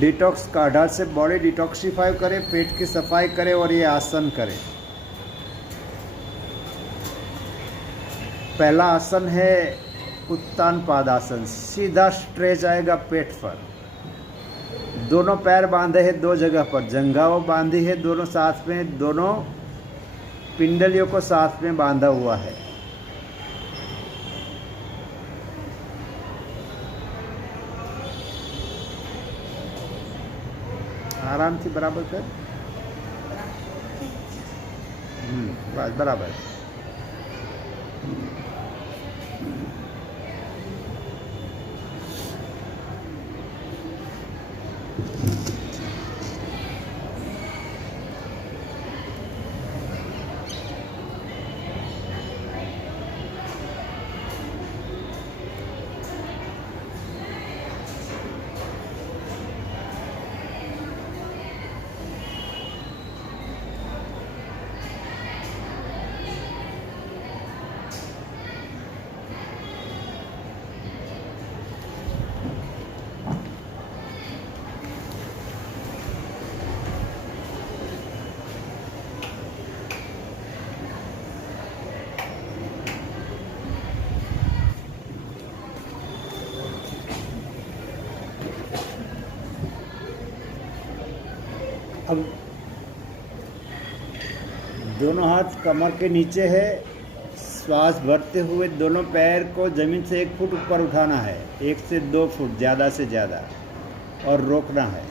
Detox काढ़ा से body detoxify करे, पेट की सफाई करे और ये आसन करे। पहला आसन है उत्तान पादासन। सीधा स्ट्रेच आएगा पेट पर। दोनों पैर बांधे हैं दो जगह पर, जंघाओं बांधी है दोनों साथ में, दोनों पिंडलियों को साथ में बांधा हुआ है। आराम से बराबर कर। बस बराबर। अब दोनों हाथ कमर के नीचे है। श्वास भरते हुए दोनों पैर को जमीन से 1 फुट ऊपर उठाना है, 1 से 2 फुट ज़्यादा से ज़्यादा, और रोकना है।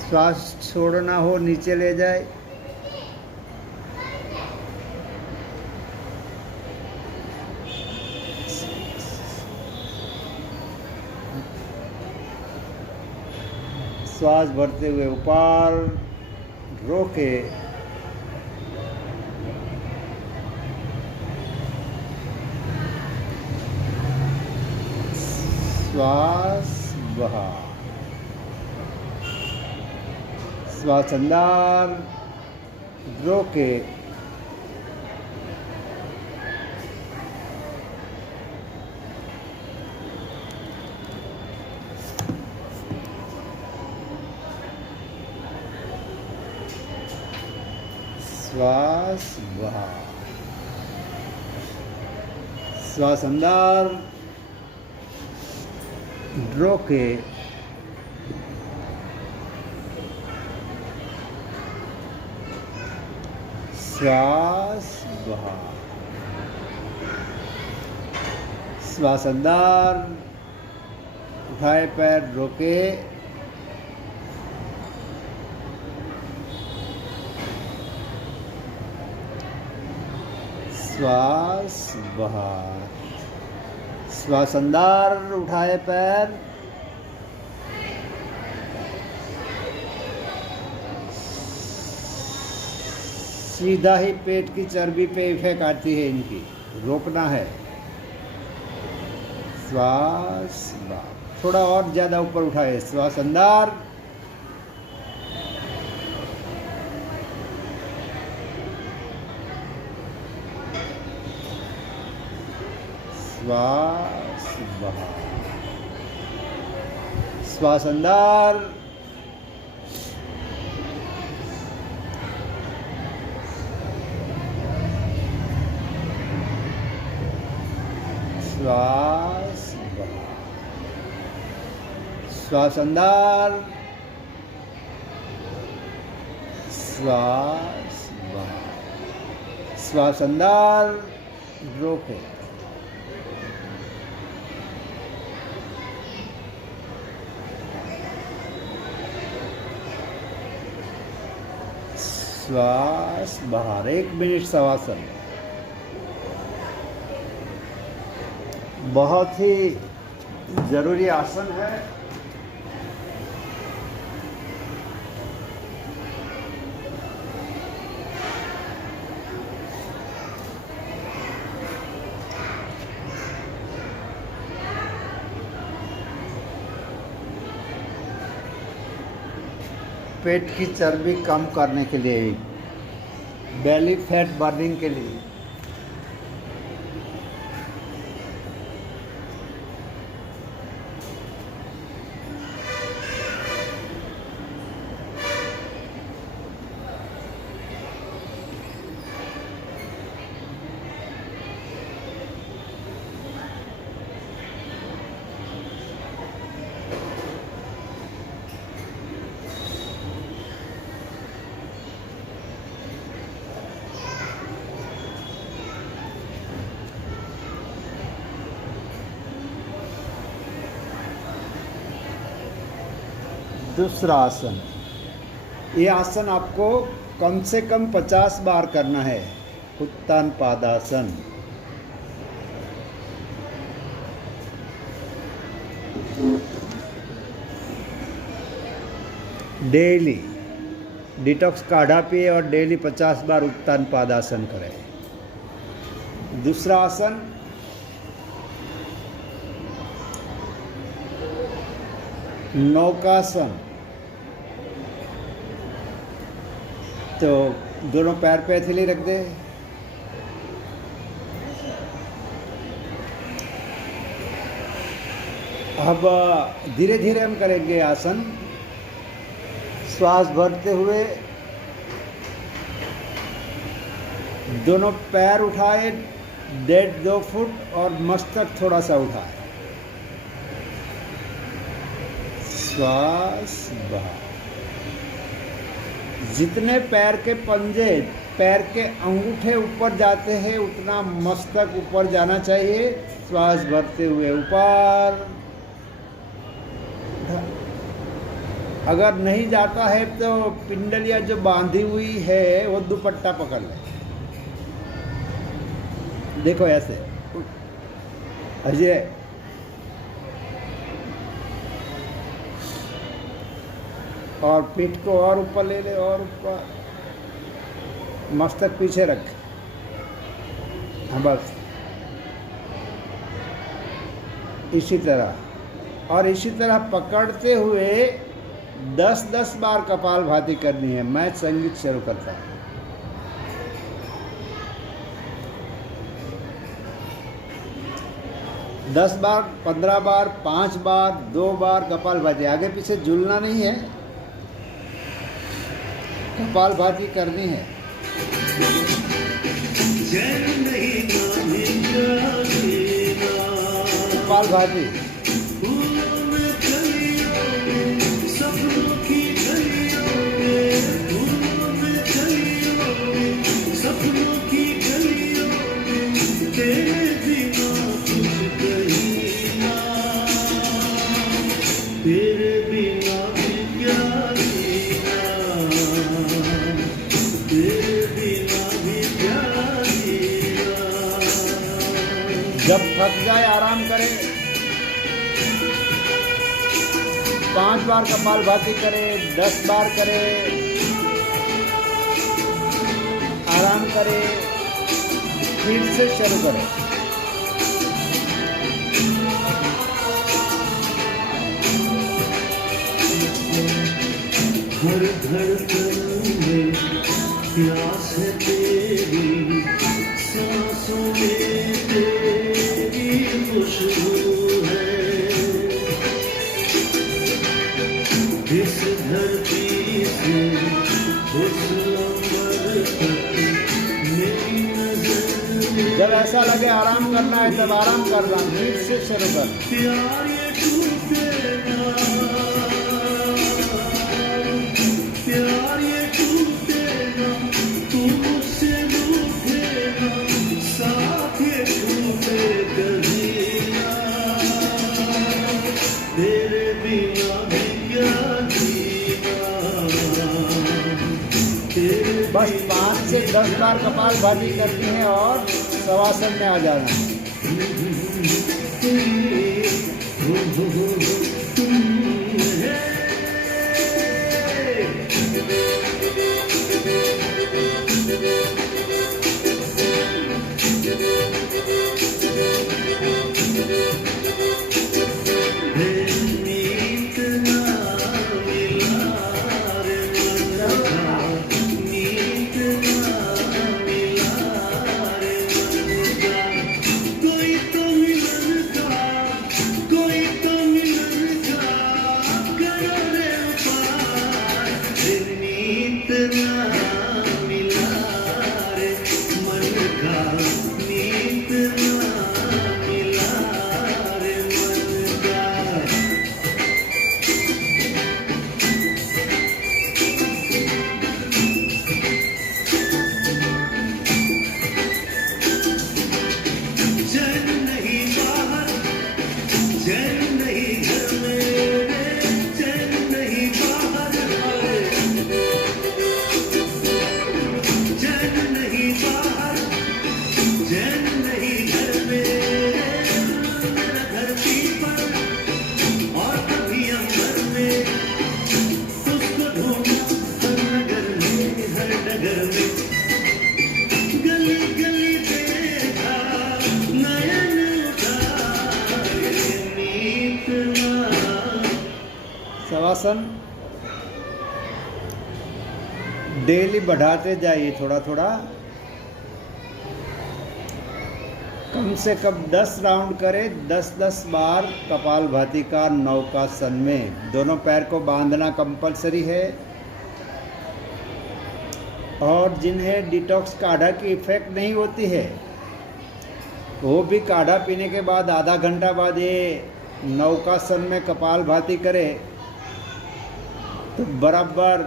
श्वास छोड़ना हो नीचे ले जाए। श्वास भरते हुए ऊपर रोके, श्वास बाहर, श्वास अंदर, रोके, श्वास बाहर, श्वास अंदर, रोके, श्वास बाहर, श्वास अंदर, उठाए पैर, रोके, श्वास बाहर, श्वास अंदर, उठाए पैर, सीधा ही पेट की चर्बी पे इफेक्ट आती है इनकी, रोकना है। श्वास बाहर, थोड़ा और ज़्यादा ऊपर उठाए, श्वास अंदर, श्वास बाहर, श्वास अंदर, श्वास बाहर, श्वास अंदर, श्वास बाहर, श्वास अंदर, रोके, श्वास बाहर। 1 मिनट शवासन। बहुत ही जरूरी आसन है। पेट की चर्बी कम करने के लिए, बेली फैट बर्निंग के लिए। दूसरा आसन, ये आसन आपको कम से कम 50 बार करना है, उत्तान पादासन। डेली डिटॉक्स काढ़ा पिए और डेली 50 बार उत्तान पादासन करें। दूसरा आसन, नौकासन। तो दोनों पैर पे हथेली रख दे, अब धीरे धीरे हम करेंगे आसन। श्वास भरते हुए दोनों पैर उठाए 1.5-2 फुट और मस्तक थोड़ा सा उठाए। श्वास बाहर। जितने पैर के पंजे, पैर के अंगूठे ऊपर जाते हैं उतना मस्तक ऊपर जाना चाहिए। श्वास भरते हुए ऊपर। अगर नहीं जाता है तो पिंडलियाँ जो बांधी हुई है वो दुपट्टा पकड़ ले। देखो ऐसे अजय, और पीठ को और ऊपर ले ले, और ऊपर, मस्तक पीछे रख। हाँ बस इसी तरह, और इसी तरह पकड़ते हुए 10-10 बार कपालभाति करनी है। मैं संगीत शुरू करता हूँ। दस बार, 15 बार, 5 बार, 2 बार कपालभाति। आगे पीछे झूलना नहीं है, कपालभाति करनी है। कपालभाति। जब थक जाए आराम करें। 5 बार कपालभाति करें, 10 बार करें, आराम करें, फिर से शुरू करें। हर धड़कन में प्यास है तेरी, सांसों में तेरी खुशबू है। इस धरती से उस अंबर तक मेरी नजर। जब ऐसा लगे आराम करना है तब आराम करना, फिर से शुरू कर। प्यार ये टूटे ना, प्यार ये टूटे ना, तू मुझसे रूठे ना, साथ ये टूटे कभी ना, तेरे बिना भी क्या जीना, तेरे बस 5 से 10 बार कपालभाति करनी है और शवासन में आ जाना है। शवासन डेली बढ़ाते जाइए थोड़ा थोड़ा। कम से कम 10 राउंड करें, 10-10 बार कपालभाति का नौकासन में। दोनों पैर को बांधना कंपलसरी है। और जिन्हें डिटॉक्स काढ़ा की इफेक्ट नहीं होती है, वो भी काढ़ा पीने के बाद आधा घंटा बाद ये नौकासन में कपालभाति करे तो बराबर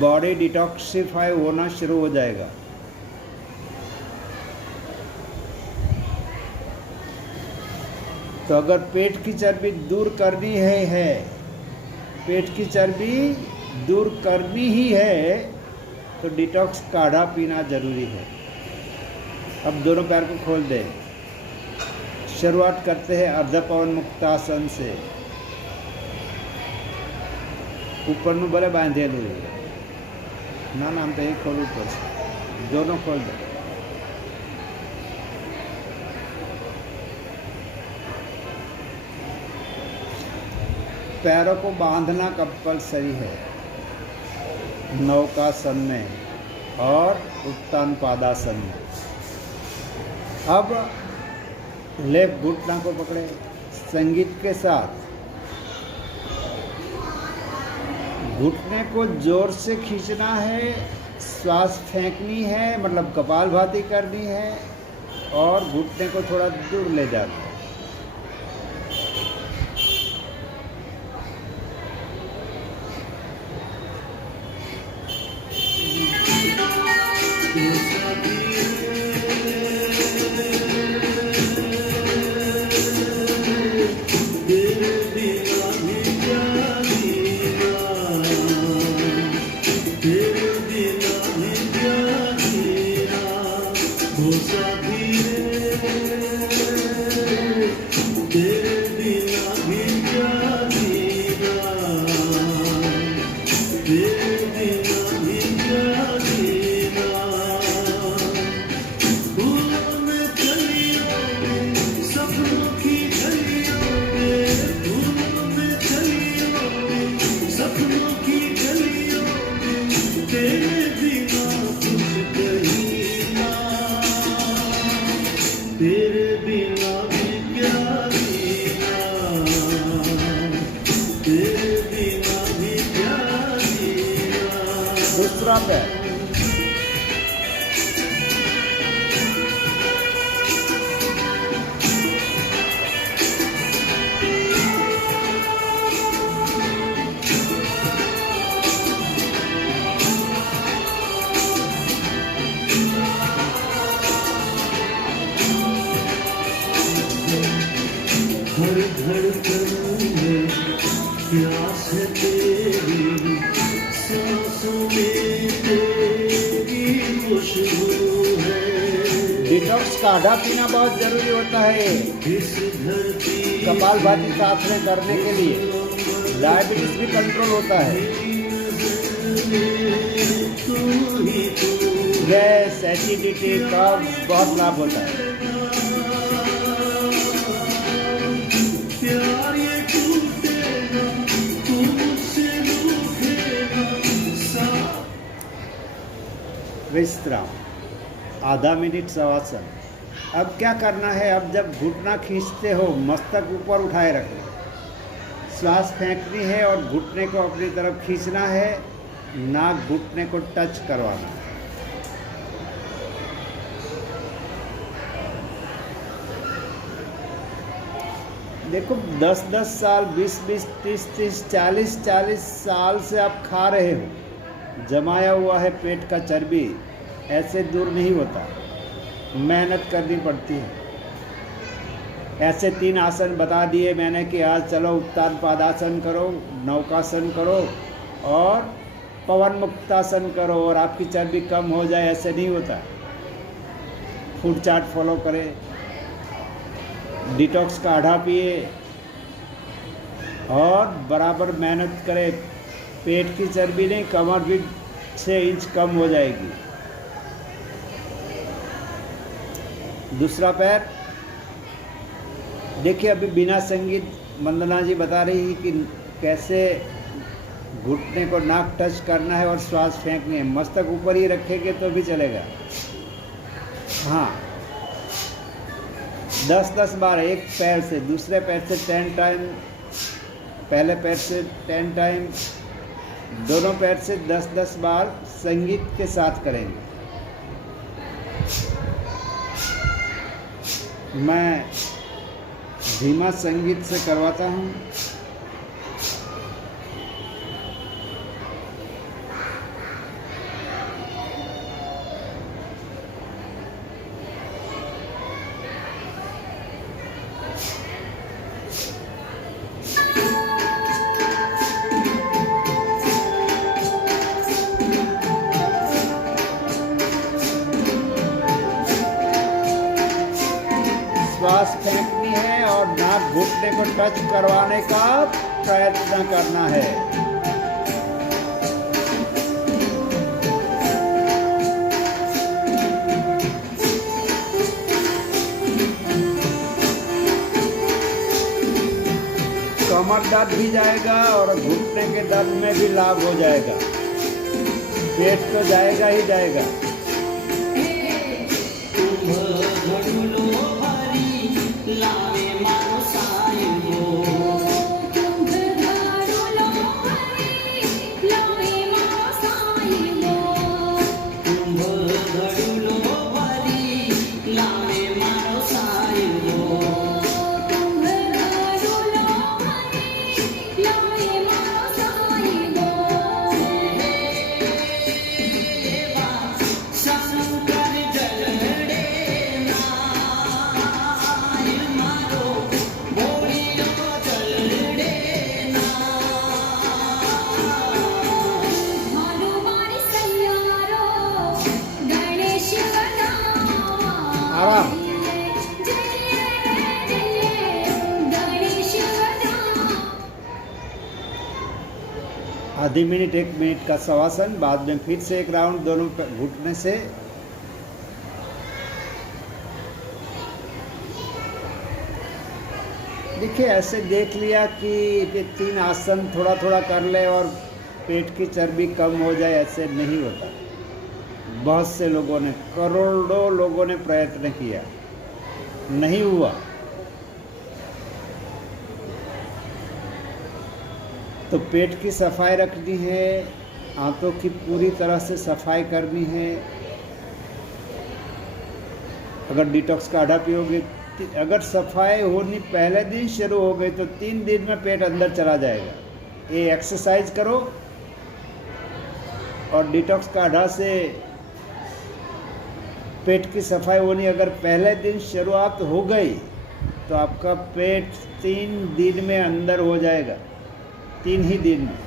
बॉडी डिटॉक्सिफाई होना शुरू हो जाएगा। तो अगर पेट की चर्बी दूर करनी है पेट की चर्बी दूर करनी ही है तो डिटॉक्स काढ़ा पीना जरूरी है। अब दोनों पैर को खोल दें। शुरुआत करते हैं अर्ध पवन मुक्तासन से। ऊपर नु भले बांधेलू ना हम तो एक खोल ऊपर से दोनों खोल दें। पैरों को बांधना कंपलसरी है नौकासन में और उत्तान पादासन में। अब लेफ्ट घुटना को पकड़े, संगीत के साथ घुटने को जोर से खींचना है, श्वास फेंकनी है, मतलब कपालभाति करनी है और घुटने को थोड़ा दूर ले जाना है। दूसरा पैर हर धड़कन में प्यास है तेरी, सांसों में तेरी खुशबू है। डिटॉक्स काढ़ा पीना बहुत जरूरी होता है इस धरती कपालभाति साथ में करने के लिए। डायबिटीज भी कंट्रोल होता है, गैस, एसिडिटी, कब्ज बहुत लाभ होता है। प्यार ये टूटेगा, तू मुझसे रूठेगा, साथ विश्राम, आधा मिनट शवासन। अब क्या करना है? अब जब घुटना खींचते हो मस्तक ऊपर उठाए रखना, श्वास फेंकनी है और घुटने को अपनी तरफ खींचना है, नाक घुटने को टच करवाना है। देखो 10-10 साल, 20-20, 30-30, 40-40 साल से आप खा रहे हो, जमाया हुआ है पेट का चर्बी, ऐसे दूर नहीं होता, मेहनत करनी पड़ती है। ऐसे 3 आसन बता दिए मैंने कि आज चलो उत्तान पादासन करो, नौकासन करो और पवन मुक्तासन करो और आपकी चर्बी कम हो जाए, ऐसे नहीं होता। फूड चार्ट फॉलो करें, डिटॉक्स काढ़ा पिए और बराबर मेहनत करें। पेट की चर्बी नहीं, कमर भी 6 इंच कम हो जाएगी। दूसरा पैर देखिए, अभी बिना संगीत वंदना जी बता रही कि कैसे घुटने को नाक टच करना है और श्वास फेंकनी है। मस्तक ऊपर ही रखेंगे तो भी चलेगा। हाँ, 10-10 बार एक पैर से, दूसरे पैर से 10 टाइम, पहले पैर से 10 टाइम, दोनों पैर से 10-10 बार संगीत के साथ करेंगे। मैं धीमा संगीत से करवाता हूँ। श्वास फेंकनी है और नाक घुटने को टच करवाने का प्रयत्न करना है। कमर दर्द भी जाएगा और घुटने के दर्द में भी लाभ हो जाएगा। पेट तो जाएगा ही जाएगा। आराम। आधी मिनट 1 मिनट का शवासन, बाद में फिर से एक राउंड दोनों घुटने से। देखिए, ऐसे देख लिया कि ये 3 आसन थोड़ा थोड़ा कर ले और पेट की चर्बी कम हो जाए, ऐसे नहीं होता। बहुत से लोगों ने, करोड़ों लोगों ने प्रयत्न किया, नहीं हुआ। तो पेट की सफाई रखनी है, आंतों की पूरी तरह से सफाई करनी है। अगर डिटॉक्स काढ़ा पियोगे, अगर सफाई होनी पहले दिन शुरू हो गई तो 3 दिन में पेट अंदर चला जाएगा। ये एक्सरसाइज करो और डिटॉक्स काढ़ा से पेट की सफाई होनी अगर पहले दिन शुरुआत हो गई तो आपका पेट 3 दिन में अंदर हो जाएगा। 3 ही दिन में।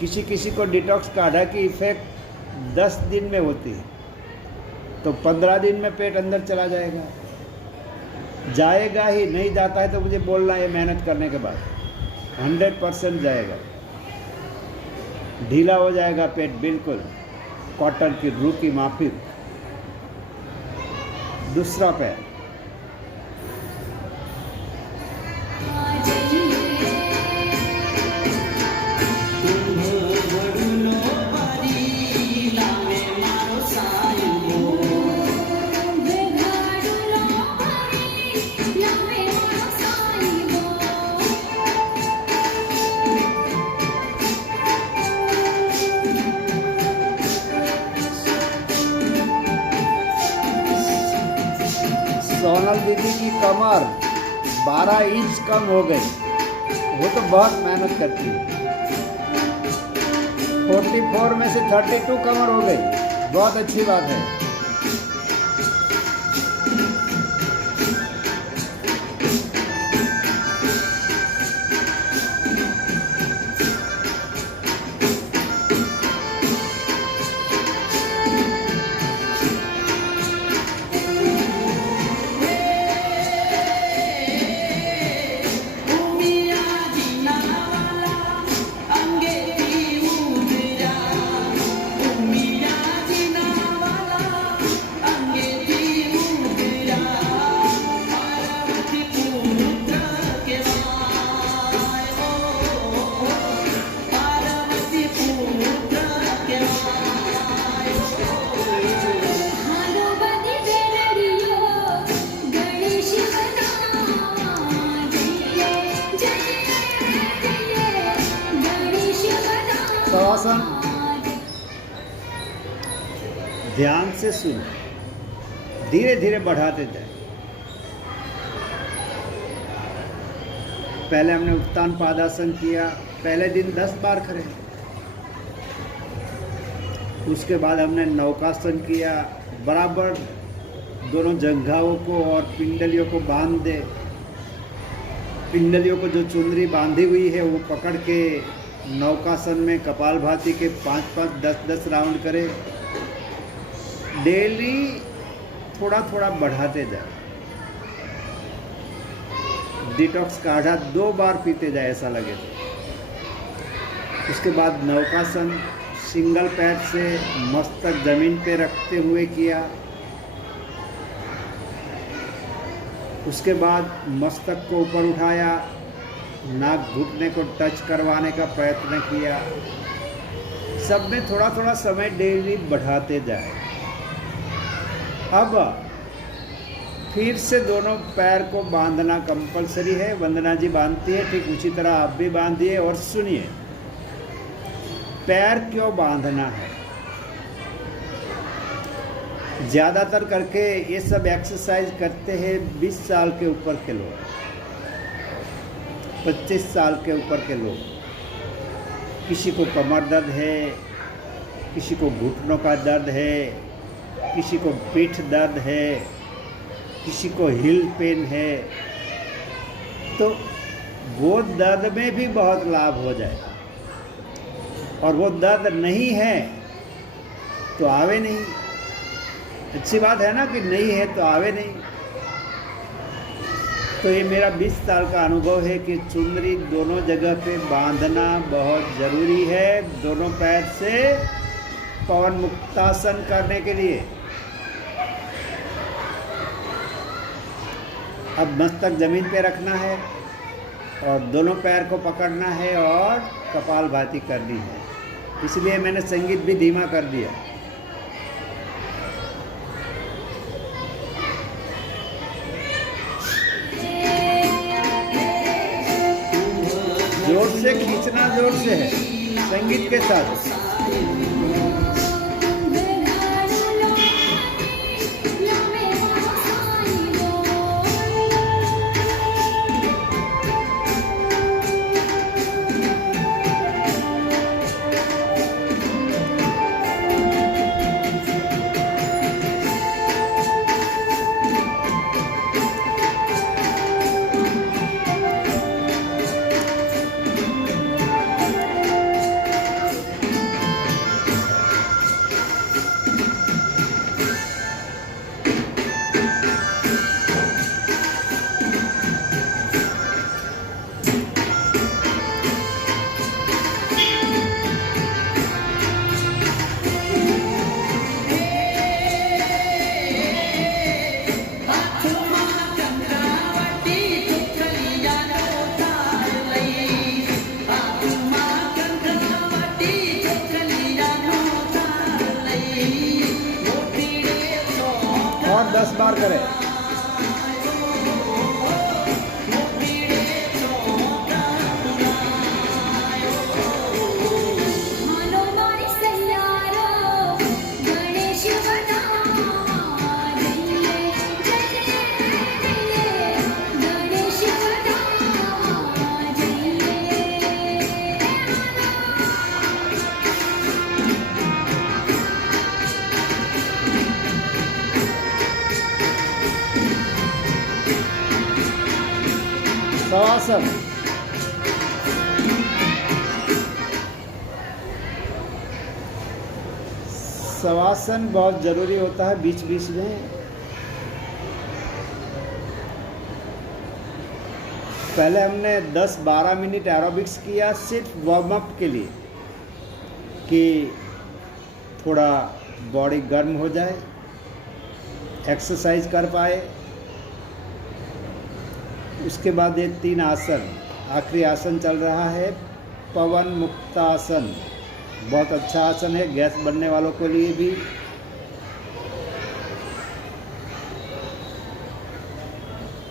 किसी किसी को डिटॉक्स काढ़ा की इफेक्ट 10 दिन में होती है, तो 15 दिन में पेट अंदर चला जाएगा। जाएगा ही, नहीं जाता है तो मुझे बोलना है मेहनत करने के बाद। 100% जाएगा, ढीला हो जाएगा पेट, बिल्कुल कॉटन की रूह की माफिक। दूसरा पैर, सोनल दीदी की कमर 12 इंच कम हो गई। वो तो बहुत मेहनत करती है। 44 में से 32 कमर हो गई, बहुत अच्छी बात है। शवासन ध्यान से सुनो, धीरे धीरे बढ़ाते जाए। पहले हमने उत्तान पादासन किया, पहले दिन 10 बार करें। उसके बाद हमने नौकासन किया, बराबर दोनों जंघाओं को और पिंडलियों को बांध दे। पिंडलियों को जो चुनरी बांधी हुई है वो पकड़ के नौकासन में कपालभाति के 5-5, 10-10 राउंड करें। डेली थोड़ा थोड़ा बढ़ाते जाए। डिटॉक्स काढ़ा 2 बार पीते जाए ऐसा लगे तो। उसके बाद नौकासन सिंगल पैर से मस्तक जमीन पे रखते हुए किया। उसके बाद मस्तक को ऊपर उठाया, नाक घुटने को टच करवाने का प्रयत्न किया। सब में थोड़ा थोड़ा समय डेली बढ़ाते जाए। अब फिर से दोनों पैर को बांधना कंपलसरी है। वंदना जी बांधती है, ठीक उसी तरह आप भी बांधिए। और सुनिए, पैर क्यों बांधना है? ज़्यादातर करके ये सब एक्सरसाइज करते हैं 20 साल के ऊपर के लोग, 25 साल के ऊपर के लोग। किसी को कमर दर्द है, किसी को घुटनों का दर्द है, किसी को पीठ दर्द है, किसी को हिल पेन है। तो वो दर्द में भी बहुत लाभ हो जाएगा। और वो दर्द नहीं है तो आवे नहीं। अच्छी बात है ना कि नहीं है तो आवे नहीं। तो ये मेरा 20 साल का अनुभव है कि चुनरी दोनों जगह पे बांधना बहुत ज़रूरी है, दोनों पैर से पवन मुक्तासन करने के लिए। अब मस्तक जमीन पे रखना है और दोनों पैर को पकड़ना है और कपालभाति करनी है। इसलिए मैंने संगीत भी धीमा कर दिया। जोर से खींचना, जोर से है संगीत के साथ। और 10 बार करें। शवासन शवासन बहुत ज़रूरी होता है बीच बीच में। पहले हमने 10-12 मिनट एरोबिक्स किया सिर्फ वार्म अप के लिए कि थोड़ा बॉडी गर्म हो जाए, एक्सरसाइज कर पाए। उसके बाद ये 3 आसन, आखिरी आसन चल रहा है पवन मुक्तासन। बहुत अच्छा आसन है गैस बनने वालों के लिए भी।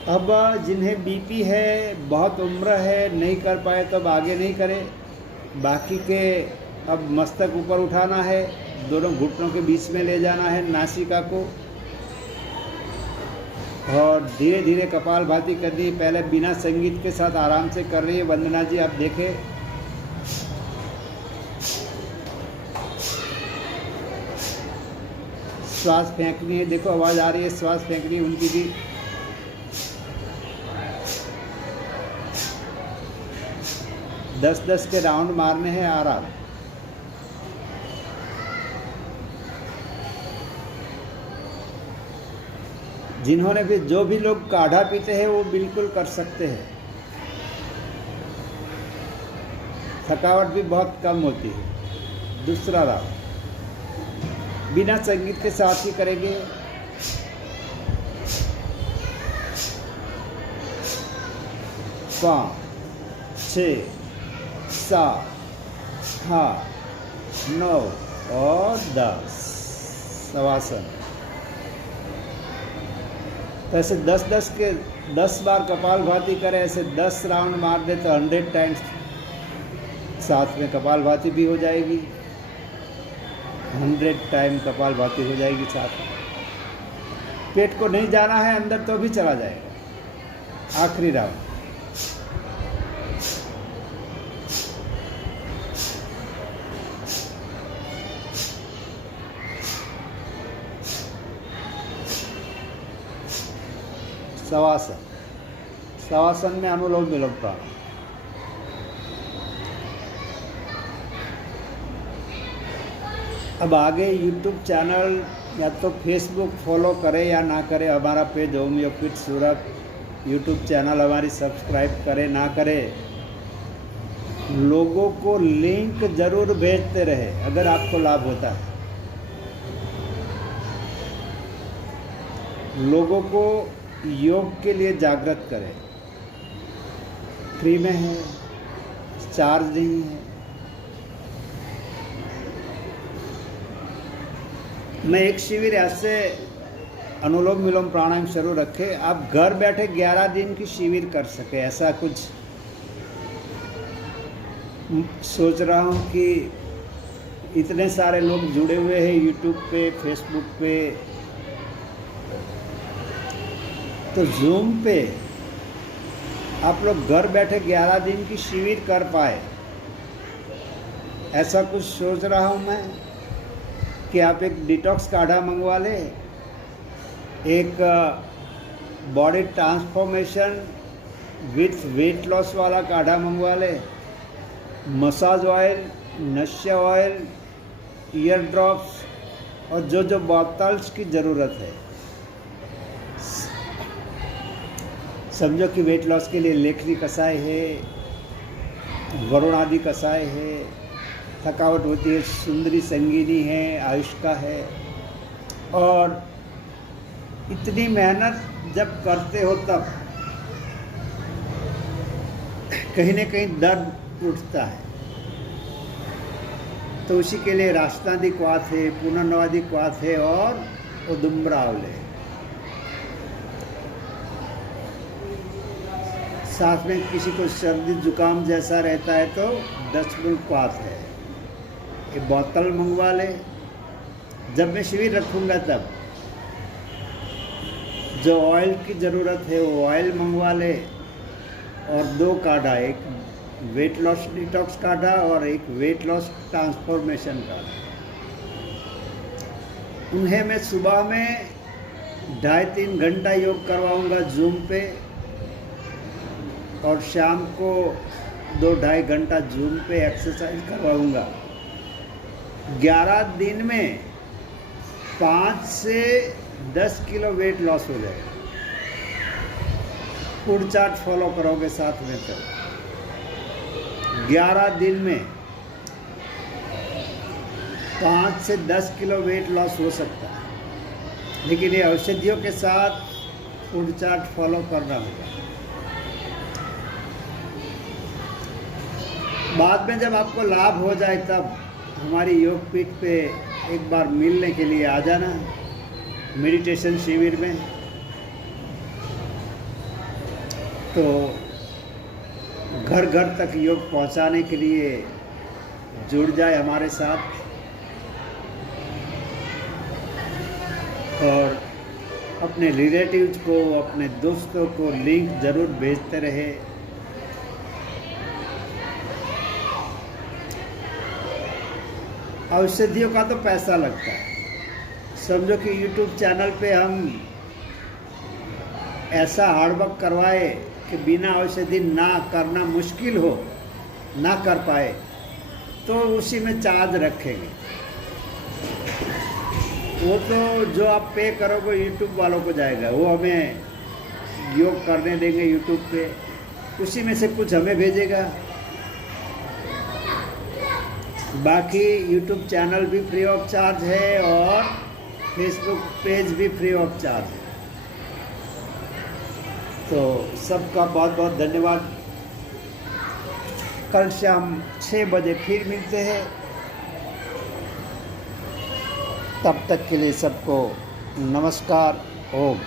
अब जिन्हें बीपी है, बहुत उम्र है, नहीं कर पाए तो अब आगे नहीं करें। बाकी के अब मस्तक ऊपर उठाना है, दोनों घुटनों के बीच में ले जाना है नासिका को, और धीरे धीरे कपालभाति करनी है। पहले बिना संगीत के साथ आराम से कर रही है वंदना जी, आप देखें। श्वास फेंकनी है, देखो आवाज आ रही है, श्वास फेंकनी है उनकी भी। दस 10 के राउंड मारने हैं आराम। जिन्होंने भी, जो भी लोग काढ़ा पीते हैं वो बिल्कुल कर सकते हैं, थकावट भी बहुत कम होती है। दूसरा राउंड बिना संगीत के साथ ही करेंगे। पाँच, 6, 7, 8, 9 और 10 शवासन। तो ऐसे 10 बार कपालभाति करें, ऐसे 10 राउंड मार दे तो 100 टाइम्स साथ में कपालभाति भी हो जाएगी, 100 टाइम कपालभाति हो जाएगी साथ में। पेट को नहीं जाना है अंदर तो भी चला जाएगा। आखिरी राउंड। शवासन। शवासन में अनुलोम विलोम प्राणायाम। अब आगे यूट्यूब चैनल या तो फेसबुक फॉलो करें या ना करें, हमारा पेज होम्योपैथ सूरत यूट्यूब चैनल हमारी सब्सक्राइब करें ना करें, लोगों को लिंक जरूर भेजते रहे अगर आपको लाभ होता है। लोगों को योग के लिए जागृत करें। फ्री में है, चार्ज नहीं है। मैं एक शिविर ऐसे अनुलोम विलोम प्राणायाम शुरू रखे, आप घर बैठे 11 दिन की शिविर कर सके, ऐसा कुछ सोच रहा हूँ कि इतने सारे लोग जुड़े हुए हैं यूट्यूब पे, फेसबुक पे, तो जूम पे आप लोग घर बैठे 11 दिन की शिविर कर पाए, ऐसा कुछ सोच रहा हूँ मैं कि आप एक डिटॉक्स काढ़ा मंगवा ले, एक body transformation with weight loss वाला काढ़ा मंगवा ले, मसाज ऑयल, नश्य ऑयल, ईयर ड्रॉप्स और जो जो बॉटल्स की ज़रूरत है। समझो कि वेट लॉस के लिए लेखनी कषाय है, वरुण आदि कषाय है, थकावट होती है सुंदरी संगीनी है, आयुष्का है। और इतनी मेहनत जब करते हो तब कहीं न कहीं दर्द उठता है, तो उसी के लिए राष्ट्रादि क्वाथ है, पुनर्नवादि क्वाथ है और उदुम्बरावल है। साथ में किसी को सर्दी जुकाम जैसा रहता है तो 10 क्वाथ है, ये बोतल मंगवा ले। जब मैं शिविर रखूँगा तब जो ऑयल की ज़रूरत है वो ऑयल मंगवा ले, और 2 काढ़ा, एक वेट लॉस डिटॉक्स काढ़ा और एक वेट लॉस ट्रांसफॉर्मेशन काढ़ा। उन्हें मैं सुबह में 2.5-3 घंटा योग करवाऊँगा जूम पे, और शाम को 2-2.5 घंटा जूम पे एक्सरसाइज करवाऊँगा। 11 दिन में 5 से 10 किलो वेट लॉस हो जाएगा। फूड चार्ट फॉलो करोगे साथ में तो 11 दिन में 5 से 10 किलो वेट लॉस हो सकता है, लेकिन ये औषधियों के साथ फूड चार्ट फॉलो करना होगा। बाद में जब आपको लाभ हो जाए तब हमारी योगपीठ पे एक बार मिलने के लिए आ जाना मेडिटेशन शिविर में। तो घर घर तक योग पहुंचाने के लिए जुड़ जाए हमारे साथ और अपने रिलेटिव्स को, अपने दोस्तों को लिंक ज़रूर भेजते रहे। औषधियों का तो पैसा लगता है। समझो कि YouTube चैनल पे हम ऐसा हार्डवर्क करवाए कि बिना औषधि ना करना मुश्किल हो, ना कर पाए, तो उसी में चार्ज रखेंगे। वो तो जो आप पे करोगे YouTube वालों को जाएगा, वो हमें योग करने देंगे YouTube पे, उसी में से कुछ हमें भेजेगा। बाकी YouTube चैनल भी फ्री ऑफ चार्ज है और Facebook पेज भी फ्री ऑफ चार्ज है। तो सबका बहुत बहुत धन्यवाद। कल शाम 6 बजे फिर मिलते हैं। तब तक के लिए सबको नमस्कार। ओम।